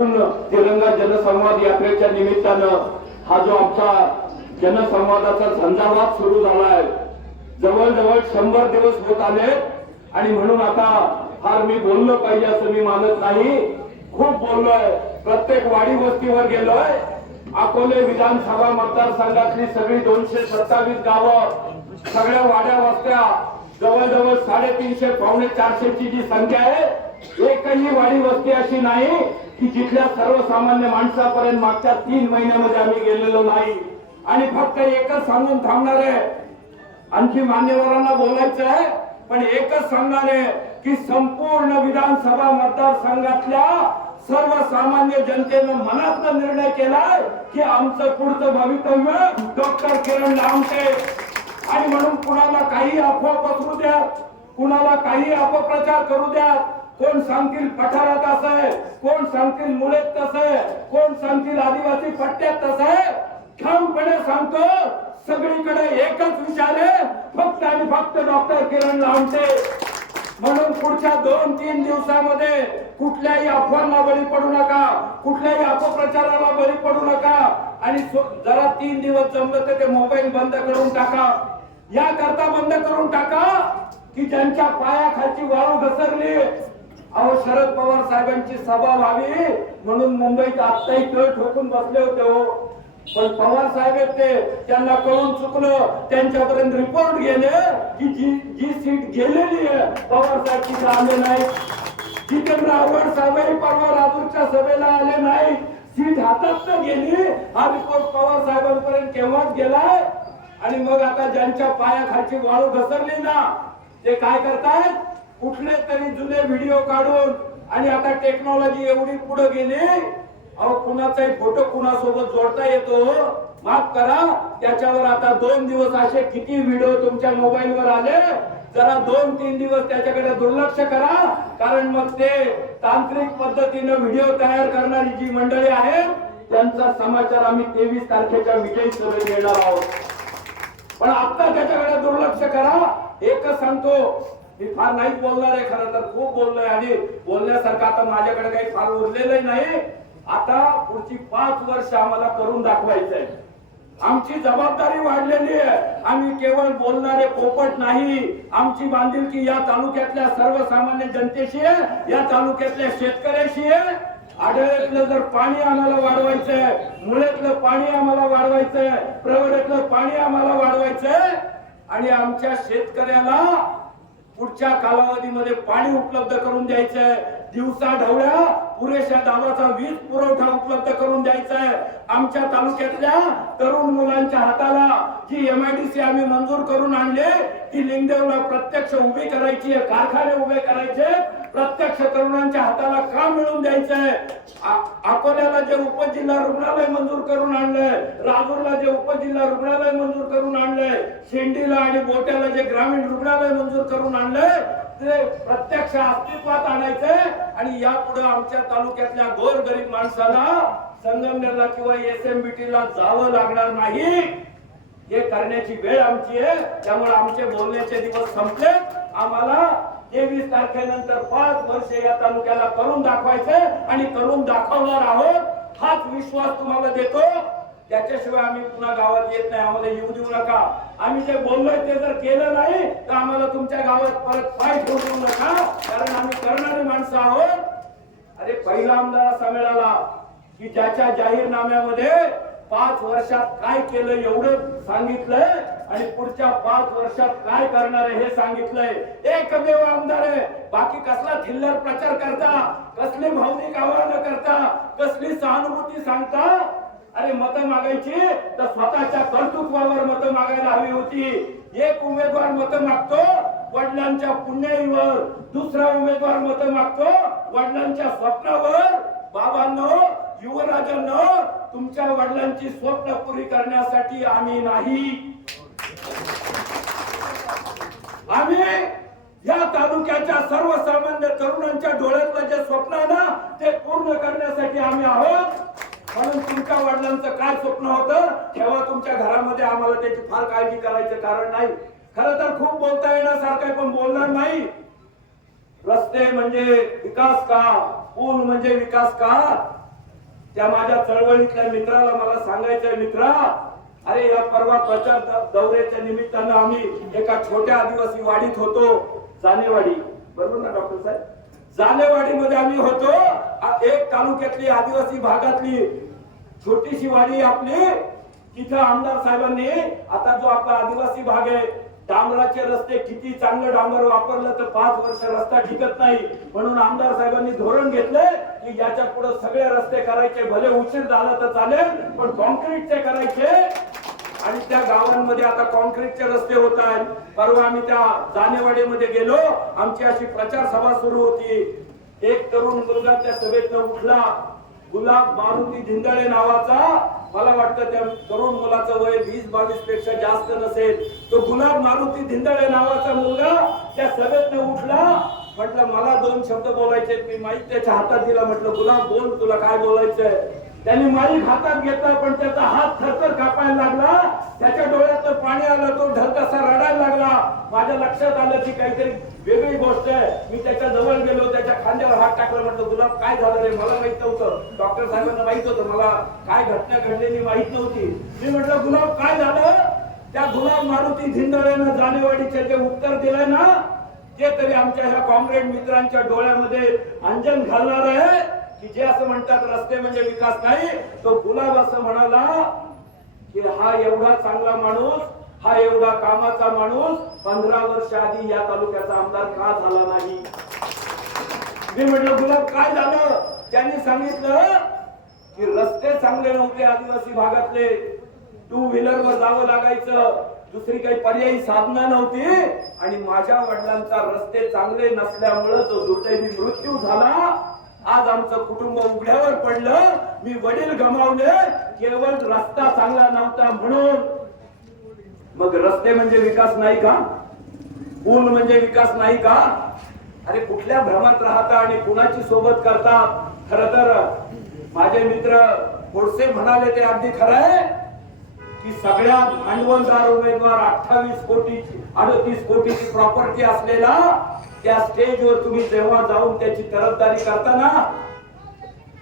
तिरंगा जनसंवाद यात्रेच्या निमित्तानं हा जो आमचा जनसंवादाचा झंझावात सुरू झालाय. जवळजवळ शंभर दिवस होत आले आणि म्हणून आता फार मी बोललो पाहिजे असं मी मानत नाही. खूप बोललोय. प्रत्येक वाडी वस्तीवर गेलोय. अकोले विधानसभा मतदारसंघातली सगळी दोनशे सत्तावीस गावं सगळ्या वाड्या वस्त्या जवळजवळ साडेतीनशे पावणे चारशेची जी संख्या आहे एकही वाडी वस्ती अशी नाही की जिथल्या सर्वसामान्य माणसापर्यंत मागच्या तीन महिन्यामध्ये आम्ही गेलेलो नाही. आणि फक्त एकच सांगून थांबणार आहे. आणखी मान्यवरांना बोलायचं आहे पण एकच सांगणार आहे की संपूर्ण विधानसभा मतदारसंघातल्या सर्वसामान्य जनतेनं मनातला निर्णय केलाय की आमचं पुढचं भवितव्य डॉक्टर किरण लामटे आणि म्हणून कुणाला काही अफवा पसरू द्या कुणाला काही अपप्रचार करू द्या कोण सांगतील पठारात असं आहे कोण सांगतील मुळेत तसं आहे कोण सांगतील आदिवासी पट्ट्यात तसं आहे ठामपणे सांगतो सगळीकडे एकच विचार आहे फक्त आणि फक्त डॉक्टर किरण लावते म्हणून पुढच्या दोन तीन दिवसामध्ये कुठल्याही अफवांना बळी पडू नका कुठल्याही अपप्रचाराला बळी पडू नका. आणि जरा तीन दिवस जमलं तर ते मोबाईल बंद करून टाका. या करता बंद करून टाका की ज्यांच्या पायाखालची वाळू घसरली. अहो शरद पवार साहेबांची सभा व्हावी म्हणून मुंबईत आत्ताही तळ ठोकून बसले होते हो. पण पवार साहेब ते त्यांना कळून चुकलं. त्यांच्यापर्यंत रिपोर्ट गेले की जी जी सीट गेलेली आहे पवार साहेब तिथे आले नाही जितेंद्र आव्हाड साहेबही परवा राजूरच्या सभेला आले नाही सीट हातात तर गेली. हा रिपोर्ट पवार साहेबांपर्यंत केव्हाच गेलाय? आणि मग आता ज्यांच्या पायाखालची वाळू घसरली ना ते काय करतायत? कुठले तरी जुने व्हिडिओ काढून आणि आता टेक्नॉलॉजी एवढी पुढे गेली अहो कुणाचाही फोटो कुणासोबत जोडता येतो? माफ करा त्याच्यावर आता दोन दिवस असे किती व्हिडिओ तुमच्या मोबाईलवर आले? जरा दोन तीन दिवस त्याच्याकडे दुर्लक्ष करा कारण मग ते तांत्रिक पद्धतीनं व्हिडिओ तयार करणारी जी मंडळी आहेत त्यांचा समाचार आम्ही तेवीस तारखेच्या विजयी सभेत घेणार आहोत. पण आता त्याच्याकडे दुर्लक्ष करा. एकच सांगतो मी फार नाही बोलणार आहे खरं तर खूप बोललोय आणि बोलण्यासारखं आता माझ्याकडे काही फार उरलेलं नाही. आता पुढची पाच वर्ष आम्हाला करून दाखवायचंय. आमची जबाबदारी वाढलेली आहे. आम्ही केवळ बोलणारे पोपट नाही. आमची बांधिलकी या तालुक्यातल्या सर्वसामान्य जनतेशी आहे या तालुक्यातल्या शेतकऱ्याशी आहे. आढळ्यातलं जर पाणी आम्हाला वाढवायचंय मुळ्यातलं पाणी आम्हाला वाढवायचंय प्रवड्यातलं पाणी आम्हाला वाढवायचंय आणि आमच्या शेतकऱ्याला पुढच्या कालावधीमध्ये पाणी उपलब्ध करून द्यायचंय दिवसा ढवळ्या पुरेशा दाबाचा वीज पुरवठा उपलब्ध करून द्यायचा आहे आमच्या तालुक्यातल्या तरुण मुलांच्या हाताला जी एमआयडीसी आम्ही मंजूर करून आणले ती लिंगदेवला प्रत्यक्ष उभी करायची कारखाने उभे करायचे प्रत्यक्ष तरुणांच्या हाताला काम मिळवून द्यायचंय? अकोल्याला जे उपजिल्हा रुग्णालय मंजूर करून आणलंय राजूरला जे उपजिल्हा रुग्णालय मंजूर करून आणलंय शेंडीला आणि बोट्याला जे ग्रामीण रुग्णालय मंजूर करून आणलंय ते प्रत्यक्ष अस्तित्वात आणायचंय आणि यापुढे आमच्या तालुक्यातल्या गोरगरीब माणसाला संगमनेरला किंवा एस एम बी ला जावं लागणार नाही. हे करण्याची वेळ आमची आहे. त्यामुळे आमचे बोलण्याचे दिवस संपले आम्हाला तेवीस तारखेनंतर पाच वर्ष या तालुक्याला करून दाखवायचं आणि करून दाखवणार आहोत हाच विश्वास तुम्हाला देतो. त्याच्याशिवाय आम्ही पुन्हा गावात येत नाही. आम्हाला येऊ देऊ नका. आम्ही जे बोललोय ते जर केलं नाही तर आम्हाला तुमच्या गावात परत पाय ठेवू नका. कारण आम्ही करणारी माणसं आहोत. अरे पहिला आमदार असा मिळाला की ज्याच्या जाहीरनाम्यामध्ये पाच वर्षात काय केलं एवढं सांगितलंय? आणि पुढच्या पाच वर्षात काय करणार आहे हे सांगितलंय. एकमेव आमदार आहे. बाकी कसला थिल्लर प्रचार करता कसली भावनिक आव्हानं करता कसली सहानुभूती सांगता? अरे मतं मागायची तर स्वतःच्या कर्तृत्वावर मतं मागायला हवी होती. एक उमेदवार मतं मागतो वडिलांच्या पुण्याईवर. दुसरा उमेदवार मतं मागतो वडिलांच्या स्वप्नावर. बाबांनो युवराजांनो तुमच्या वडिलांची स्वप्न पुरी करण्यासाठी आम्ही नाही. आम्ही या तालुक्याच्या सर्वसामान्य तरुणांच्या डोळ्यातलं जे स्वप्न आहे ना ते पूर्ण करण्यासाठी आम्ही आहोत. म्हणून तुमच्या वडिलांचं काय स्वप्न होतं तेव्हा तुमच्या घरामध्ये आम्हाला त्याची फार काळजी करायचं कारण नाही. खरं तर खूप बोलता येण्यासारखं पण बोलणार नाही. रस्ते म्हणजे विकास का? पूल म्हणजे विकास का? त्या माझ्या चळवळीतल्या मित्राला मला सांगायचंय मित्रा अरे या परवा प्रचार दौऱ्याच्या निमित्तानं आम्ही एका छोट्या आदिवासी वाडीत होतो जानेवाडी. बरोबर ना डॉक्टर साहेब? जानेवाडीमध्ये आम्ही होतो एक तालुक्यातली आदिवासी भागातली. छोटीशी वाडी आपली. तिथं आमदार साहेबांनी आता जो आपला आदिवासी भाग आहे डांबराचे रस्ते किती चांगलं डांबर वापरलं तर पाच वर्ष रस्ता टिकत नाही. म्हणून आमदार साहेबांनी धोरण घेतलंय. की याच्यापुढे सगळे रस्ते करायचे भले उशीर झाला तर चालेल पण कॉन्क्रीटचे करायचे. आणि त्या गावांमध्ये आता कॉन्क्रीटचे रस्ते होत आहेत. परवा आम्ही त्या जानेवाडीमध्ये गेलो. आमची अशी प्रचार सभा सुरू होती. एक तरुण मुलगा त्या सभेतनं उठला. गुलाब मारुती धिंदळे नावाचा. मला वाटतं त्या तरुण मुलाचं वय वीस बावीसपेक्षा जास्त नसेल. तो गुलाब मारुती धिंदळे नावाचा मुलगा त्या सभेतनं उठला. म्हटलं मला दोन शब्द बोलायचे मी माईक त्याच्या हातात दिला. म्हटलं गुलाब बोल तुला काय बोलायचंय त्यांनी माईक हातात घेतला पण त्याचा हात थरथर कापायला लागला. त्याच्या डोळ्यात पाणी आलं तो ढलकसा रडायला लागला. माझ्या लक्षात आलं की काहीतरी वेगळी गोष्ट आहे. मी त्याच्याजवळ गेलो त्याच्या खांद्यावर हात टाकला. म्हटलं गुलाब काय झालं रे? मला माहीत नव्हतं. डॉक्टर साहेबांना माहीत होतं. मला काय घटना घडलेली माहीत नव्हती. मी म्हटलं गुलाब काय झालं? त्या गुलाब मारुती धिंदळेनं जानेवाडीचे जे उत्तर दिलंय ना ते तरी आमच्या ह्या कॉम्रेड मित्रांच्या डोळ्यामध्ये अंजन घालणार आहे की जे असं म्हणतात रस्ते म्हणजे विकास नाही तो गुलाब असं म्हणाला की हा एवढा चांगला माणूस हा एवढा कामाचा माणूस पंधरा वर्ष आधी या तालुक्याचा आमदार का झाला नाही? मी म्हटलं गुलाब काय झालं? त्यांनी सांगितलं की रस्ते चांगले नव्हते आदिवासी भागातले टू व्हीलर वर जावं लागायचं दुसरी काही पर्यायी साधनं नव्हती. आणि माझ्या वडिलांचा रस्ते चांगले नसल्यामुळं तो दुर्दैवी मृत्यू झाला आज आमचं कुटुंब उघड्यावर पडलं. मी वडील गमावले. केवळ रस्ता चांगला नव्हता म्हणून. मग रस्ते म्हणजे विकास नाही का? पूल म्हणजे विकास नाही का? अरे कुठल्या भ्रमात राहता आणि कुणाची सोबत करता? खर तर माझे मित्र गोडसे म्हणाले ते अगदी खरं आहे. की सगळ्यात भांडवलदार उमेदवार अठ्ठावीस कोटीची अडतीस कोटीची प्रॉपर्टी असलेला त्या स्टेजवर तुम्ही जेव्हा जाऊन त्याची तरफदारी करताना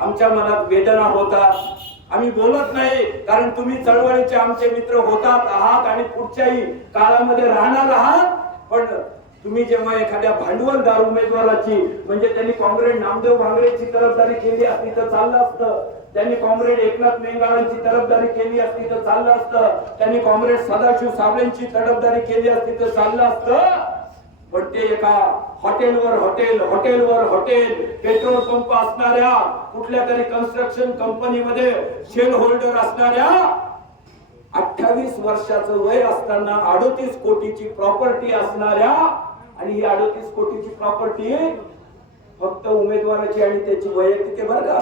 आमच्या मनात वेदना होतात. आम्ही बोलत नाही कारण तुम्ही चळवळीचे आमचे मित्र होतात आहात आणि पुढच्याही काळामध्ये राहणार आहात. पण तुम्ही जेव्हा एखाद्या भांडवलदार उमेदवाराची म्हणजे त्यांनी काँग्रेस नामदेव भांगरेची तरफदारी केली असती तर चाललं असतं. त्यांनी काँग्रेस एकनाथ मेंगाळांची तरफदारी केली असती तर चाललं असतं. त्यांनी काँग्रेस सदाशिव साबळेंची तरफदारी केली असती तर चाललं असतं. पण ते एका हॉटेलवर हॉटेल हॉटेलवर हॉटेल पेट्रोल पंप असणाऱ्या कुठल्या तरी कन्स्ट्रक्शन कंपनीमध्ये शेअर होल्डर असणाऱ्या अठ्ठावीस वर्षाचं वय असताना अडोतीस कोटीची प्रॉपर्टी असणाऱ्या आणि ही अडोतीस कोटीची प्रॉपर्टी फक्त उमेदवाराची आणि त्याची वैयक्तिक आहे बरं का.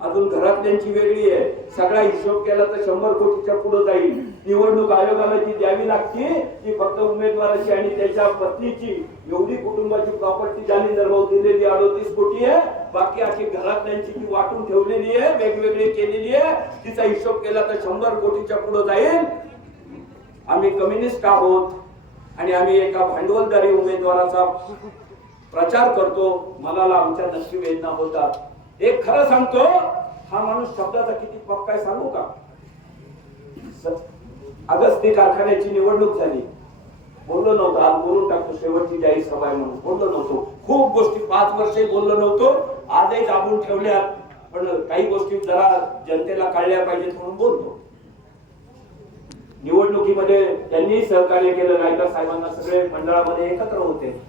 अजून घरातल्यांची वेगळी आहे. सगळा हिशोब केला तर शंभर कोटीच्या पुढे जाईल. निवडणूक आयोगाला जी द्यावी लागते ती फक्त उमेदवाराची आणि त्याच्या पत्नीची. एवढी कुटुंबाची प्रॉपर्टी ज्यांनी निर्भाव दिलेली अडोतीस कोटी आहे. बाकी अशी घरातल्यांची जी वाटून ठेवलेली आहे वेगवेगळी केलेली आहे तिचा हिशोब केला तर शंभर कोटीच्या पुढे जाईल. आम्ही कम्युनिस्ट आहोत. आणि आम्ही एका भांडवलदारी उमेदवाराचा प्रचार करतो. मनाला आमच्या नक्की वेदना होतात. एक खरं सांगतो हा माणूस शब्दाचा किती पक्का आहे सांगू का? अगस्ती कारखान्याची निवडणूक झाली. बोललो नव्हतो आज बोलून टाकतो. शेवटची जाहीर सभा आहे म्हणून बोललो नव्हतो. खूप गोष्टी पाच वर्षे बोललो नव्हतो. आजही दाबून ठेवल्यात. पण काही गोष्टी जरा जनतेला कळल्या पाहिजेत म्हणून बोलतो निवडणुकीमध्ये त्यांनी सहकार्य केलं गायकर साहेबांना सगळे मंडळामध्ये एकत्र होते.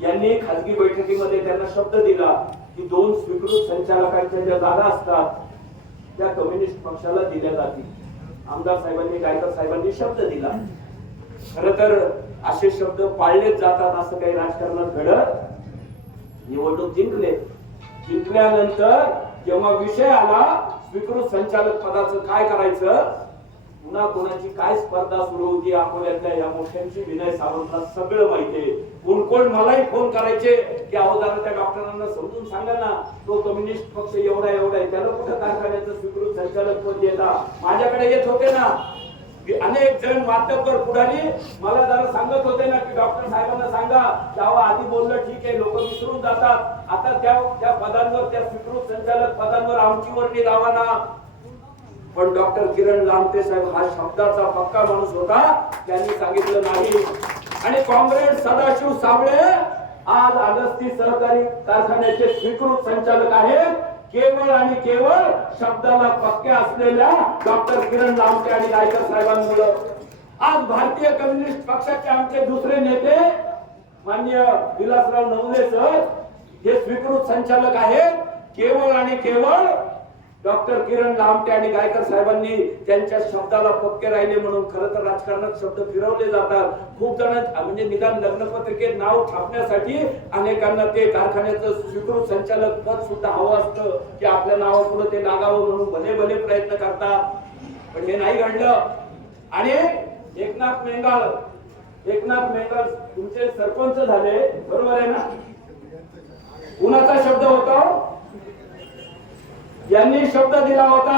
यांनी खासगी बैठकीमध्ये त्यांना शब्द दिला की दोन स्वीकृत संचालकांच्या ज्या जागा असतात त्या कम्युनिस्ट पक्षाला दिल्या जातील. आमदार साहेबांनी गायकर साहेबांनी शब्द दिला. खर तर असे शब्द पाळलेच जातात असं काही राजकारणात घडत निवडणूक जिंकले. जिंकल्यानंतर जेव्हा विषय आला स्वीकृत संचालक पदाचं काय करायचं? पुन्हा कोणाची काय स्पर्धा सुरू होती अकोल्यातल्या या मोठ्यांची विनय सावंतला सगळं माहितीये कोण कोण मलाही फोन करायचे की अहो जरा त्या डॉक्टरांना समजून सांगा ना. तो कम्युनिस्ट पक्ष एवढा एवढा आहे. त्याला कुठं कारखान्याचं स्वीकृत संचालक पद येता माझ्याकडे येत होते ना. अनेक जण माध्यमवर पुढारी. मला जरा सांगत होते ना की डॉक्टर साहेबांना सांगा त्यावर आधी बोललं ठीक आहे लोक विसरून जातात. आता त्या त्या पदांवर त्या स्वीकृत संचालक पदांवर आमची वर्णी लावा ना. पण डॉक्टर किरण लांबते साहेब हा शब्दाचा पक्का माणूस होता त्यांनी सांगितलं नाही. आणि कॉम्रेड सदाशिव साबळे आज अगस्ती सहकारी कारखान्याचे स्वीकृत संचालक आहेत. केवळ आणि केवळ शब्दाला पक्क्या असलेल्या डॉक्टर किरण लांबते आणि नायकर साहेबांमुळे. आज भारतीय कम्युनिस्ट पक्षाचे आमचे दुसरे नेते मान्य विलासराव नवले सर हे स्वीकृत संचालक आहेत. केवळ आणि केवळ डॉक्टर किरण लामटे आणि गायकर साहेबांनी त्यांच्या शब्दाला पक्के राहिले म्हणून खरं तर राजकारणात शब्द फिरवले जातात. खूप जण म्हणजे निदान लग्नपत्रिकेत नाव छापण्यासाठी अनेकांना ते कारखान्याचं स्वीकृत संचालक पद सुद्धा हवं असतं की आपल्या नावापुढे ते लागावं म्हणून भले भले प्रयत्न करतात. पण हे नाही घडलं. आणि एकनाथ मेंगाळ एकनाथ मेंगाळ तुमचे सरपंच झाले. बरोबर आहे ना? कुणाचा शब्द होता? यांनी शब्द दिला होता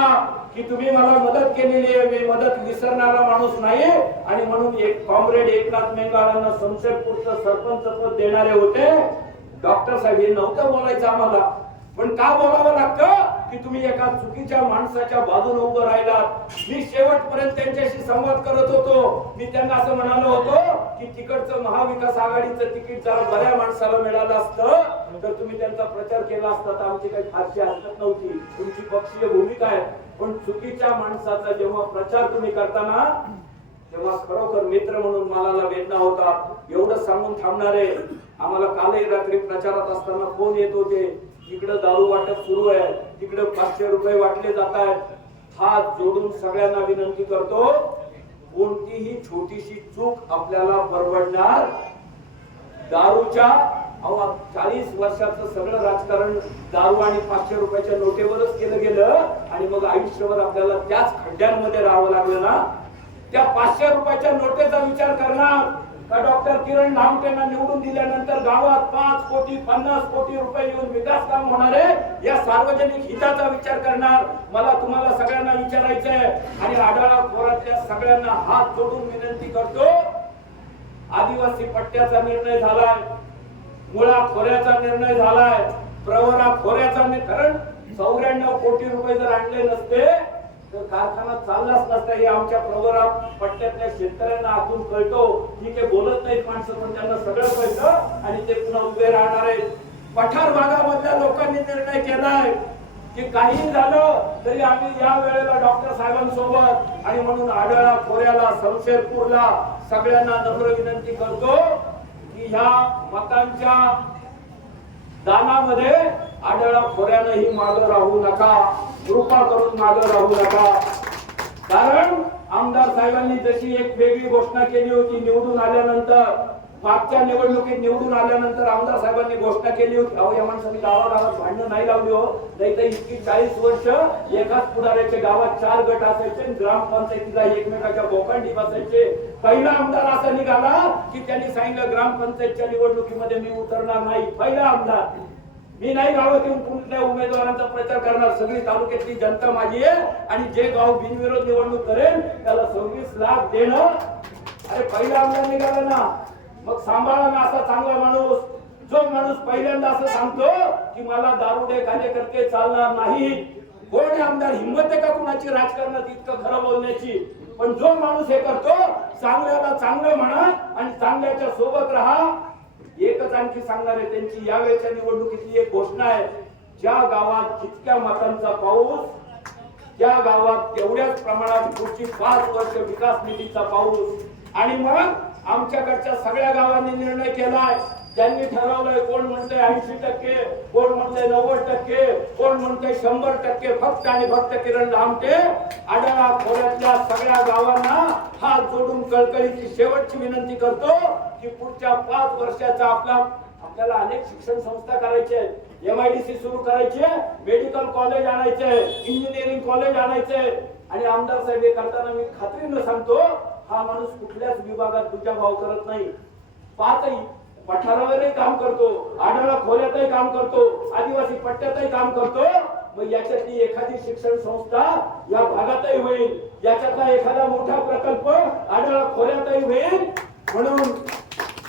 की तुम्ही मला मदत केलेली आहे मी मदत विसरणारा माणूस नाही आणि म्हणून एक कॉम्रेड एकनाथ मेंगारांना संशयपूरचं सरपंच पद देणारे होते. डॉक्टर साहेब हे नव्हतं बोलायचं आम्हाला. पण का बोलावं लागतं? की तुम्ही एका चुकीच्या माणसाच्या बाजूने उभं राहिलात. मी शेवटपर्यंत त्यांच्याशी संवाद करत होतो. मी त्यांना असं म्हणालो होतो की तिकडचं महाविकास आघाडीचं तिकीट जरा बऱ्या माणसाला मिळालं असतं तर तुम्ही त्यांचा प्रचार केला असता. तर आमची काही फारशी हरकत नव्हती. तुमची पक्षीय भूमिका आहे. पण चुकीच्या माणसाचा जेव्हा प्रचार तुम्ही करताना तेव्हा खरोखर मित्र म्हणून मला वेदना होता एवढं सांगून थांबणारे आम्हाला कालही रात्री प्रचारात असताना फोन येत होते. इकडं दारू वाटप सुरू आहे. तिकडे पाचशे रुपये वाटले जात आहेत हात जोडून सगळ्यांना विनंती करतो कोणतीही छोटीशी चूक आपल्याला परवडणार दारूच्या अहो चाळीस वर्षाचं सगळं राजकारण दारू आणि पाचशे रुपयाच्या नोटेवरच केलं गेलं आणि मग आयुष्यभर आपल्याला त्याच खड्ड्यांमध्ये राहावं लागलं ना? त्या पाचशे रुपयाच्या नोटेचा विचार करणार. का डॉक्टर किरण लामटेंना निवडून दिल्यानंतर गावात पाच कोटी पन्नास कोटी रुपये येऊन विकास काम होणार आहे? या सार्वजनिक हिताचा विचार करणार. मला तुम्हाला सगळ्यांना विचारायचंय. आणि आढळा खोऱ्यातल्या सगळ्यांना हात जोडून विनंती करतो. आदिवासी पट्ट्याचा निर्णय झालाय. मुळा खोऱ्याचा निर्णय झालाय. प्रवरा खोऱ्याचा कारण चौऱ्याण्णव कोटी रुपये जर आणले नसते तर कारखाना चाललाच नसता हे आमच्या प्रवरा पट्ट्यातल्या शेतकऱ्यांना आतून कळतो. ठीक आहे बोलत नाहीत माणसं पण त्यांना सगळं कळतं आणि ते पुन्हा उभे राहणार आहेत. पठार भागामधल्या लोकांनी निर्णय केलाय. की काही झालं तरी आम्ही या वेळेला डॉक्टर साहेबांसोबत आणि म्हणून आढळा खोऱ्याला संशेरपूरला सगळ्यांना नम्र विनंती करतो की ह्या मतांच्या दानामध्ये आढळा खोऱ्यानंही मागं राहू नका. कृपा करून मागं राहू नका. कारण आमदार साहेबांनी जशी एक वेगळी घोषणा केली होती निवडून आल्यानंतर मागच्या निवडणुकीत निवडून आल्यानंतर आमदार साहेबांनी घोषणा केली होती अहो या माणसाने गावागावात भांडणं नाही लावली हो. नाही तर इतकी चाळीस वर्ष एकाच पुढाऱ्याचे गावात चार गट असायचे ग्रामपंचायतीला एकमेकाच्या बोकांडी बसायचे. पहिला आमदार असा निघाला की त्यांनी सांगितलं ग्रामपंचायतच्या निवडणुकीमध्ये मी उतरणार नाही. पहिला आमदार. मी नाही गावात येऊन कुठल्या उमेदवारांचा प्रचार करणार सगळी तालुक्यातली जनता माझी आहे आणि जे गाव बिनविरोध निवडणूक करेल त्याला सव्वीस लाख देणं. अरे पहिला आमदार निघाला ना. मग सांभाळा ना असा चांगला माणूस. जो माणूस पहिल्यांदा असं सांगतो की मला दारुडे कार्यकर्ते चालणार नाही. कोण आमदार? हिंमत आहे का कुणाची राजकारणात इतकं खरं बोलण्याची? पण जो माणूस हे करतो चांगल्याला चांगलं म्हणा आणि चांगल्याच्या सोबत राहा. एकच आणखी सांगणार आहे त्यांची यावेळेच्या निवडणुकीतली एक घोषणा आहे. ज्या गावात जितक्या मतांचा पाऊस त्या गावात तेवढ्याच प्रमाणात पुढची पाच वर्ष विकास निधीचा पाऊस. आणि मग आमच्याकडच्या सगळ्या गावांनी निर्णय केलाय. त्यांनी ठरवलंय कोण म्हणतंय ऐंशी टक्के कोण म्हणतंय नव्वद टक्के कोण म्हणतंय शंभर टक्के फक्त आणि फक्त किरण लामटे आढळा खोऱ्यातल्या सगळ्या गावांना हात जोडून कळकळीची शेवटची विनंती करतो की पुढच्या पाच वर्षाचा आपला आपल्याला अनेक शिक्षण संस्था करायचे आहेत. एमआयडीसी सुरू करायची आहे मेडिकल कॉलेज आणायचे इंजिनिअरिंग कॉलेज आणायचे. आणि आमदार साहेब हे करताना मी खात्रीनं सांगतो हा माणूस कुठल्याच विभागात तुझ्या भाव करत नाही. पाचही पठारावरही काम करतो आढळा खोऱ्यातही काम करतो आदिवासी पट्ट्यातही काम करतो मग याच्यातली एखादी शिक्षण संस्था या भागातही होईल. याच्यातला एखादा मोठा प्रकल्प आढळा खोऱ्यातही होईल. म्हणून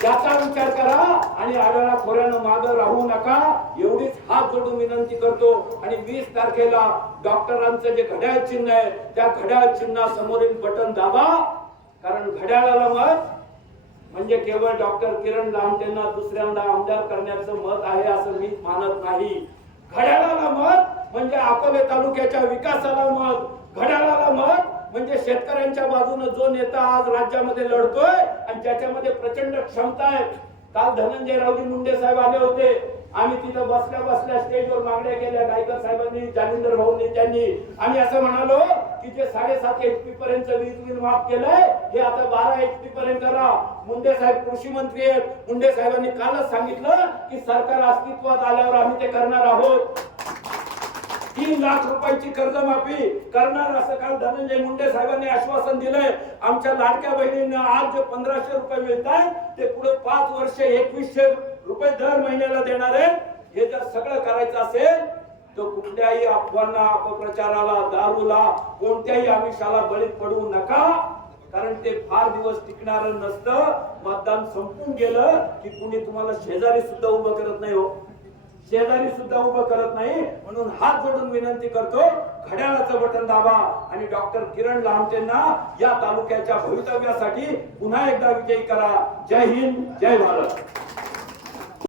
त्याचा विचार करा आणि आढळा खोऱ्यानं मागं राहू नका. एवढीच हात जोडून विनंती करतो. आणि वीस तारखेला डॉक्टरांचं जे घड्याळ चिन्ह आहे त्या घड्याळ चिन्हासमोरील बटन दाबा. कारण घड्याळाला मत म्हणजे केवळ डॉक्टर किरण लामटेंना दुसऱ्यांदा आमदार करण्याचं मत आहे असं मी मानत नाही. घड्याळाला मत म्हणजे अकोले तालुक्याच्या विकासाला मत. घड्याळाला मत म्हणजे शेतकऱ्यांच्या बाजूने जो नेता आज राज्यामध्ये लढतोय आणि ज्याच्यामध्ये प्रचंड क्षमता आहे काल धनंजय रावजी मुंडे साहेब आले होते. आम्ही तिथं बसल्या बसल्या स्टेजवर मागण्या केल्या. गायकर साहेबांनी जालिंदर भाऊंनी त्यांनी. आम्ही असं म्हणालो की जे साडेसात एच पी पर्यंत वीज बिल माफ केलंय हे आता बारा एच पी पर्यंत करा. मुंडे साहेब कृषी मंत्री आहेत. मुंडे साहेबांनी कालच सांगितलं की सरकार अस्तित्वात आल्यावर आम्ही ते करणार आहोत. तीन लाख रुपयाची कर्जमाफी करणार असं काल धनंजय मुंडे साहेबांनी आश्वासन दिलंय. आमच्या लाडक्या बहिणींना आज जे पंधराशे रुपये मिळत आहेत ते पुढे पाच वर्ष एकवीसशे रुपये दर महिन्याला देणार आहेत. हे जर सगळं करायचं असेल तर कुठल्याही अफवांना अपप्रचाराला दारूला कोणत्याही आमिषाला बळी पडू नका. कारण ते फार दिवस टिकणार नसतं. मतदान संपून गेलं की कुणी तुम्हाला शेजारी सुद्धा उभं करत नाही हो. शेजारी सुद्धा उभं करत नाही. म्हणून हात जोडून विनंती करतो घड्याळाचं बटन दाबा आणि डॉक्टर किरण लामटेंना या तालुक्याच्या भवितव्यासाठी पुन्हा एकदा विजयी करा. जय हिंद जय भारत.